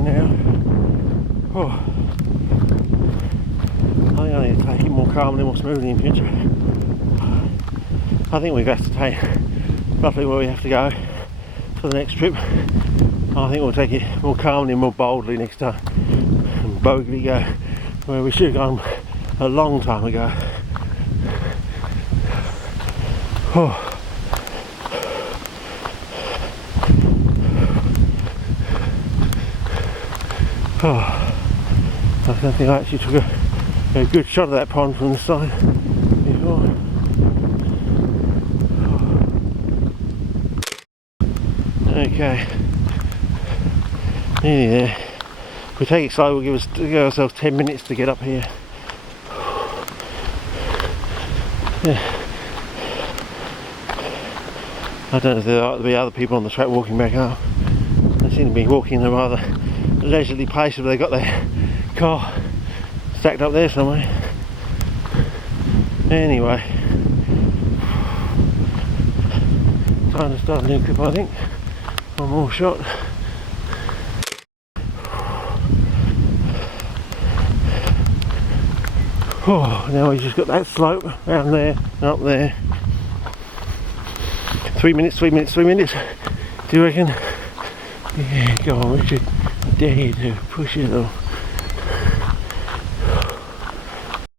morning now. Oh. I think I need to take it more calmly, more smoothly in future. I think we've ascertained roughly where we have to go for the next trip. I think we'll take it more calmly and more boldly next time. And boldly go where we should have gone a long time ago. Oh. Oh. I don't think I actually took a good shot of that pond from the side before. Okay, nearly there. If we take it slow, we'll give ourselves 10 minutes to get up here. Yeah. I don't know if there will be other people on the track walking back up. They seem to be walking in a rather leisurely pace, but they've got their car stacked up there somewhere. Anyway, time to start a new clip, I think. One more shot. Oh, now we've just got that slope down there and up there. 3 minutes, 3 minutes, 3 minutes. Do you reckon? Yeah, go on, Richard. I dare you to push it.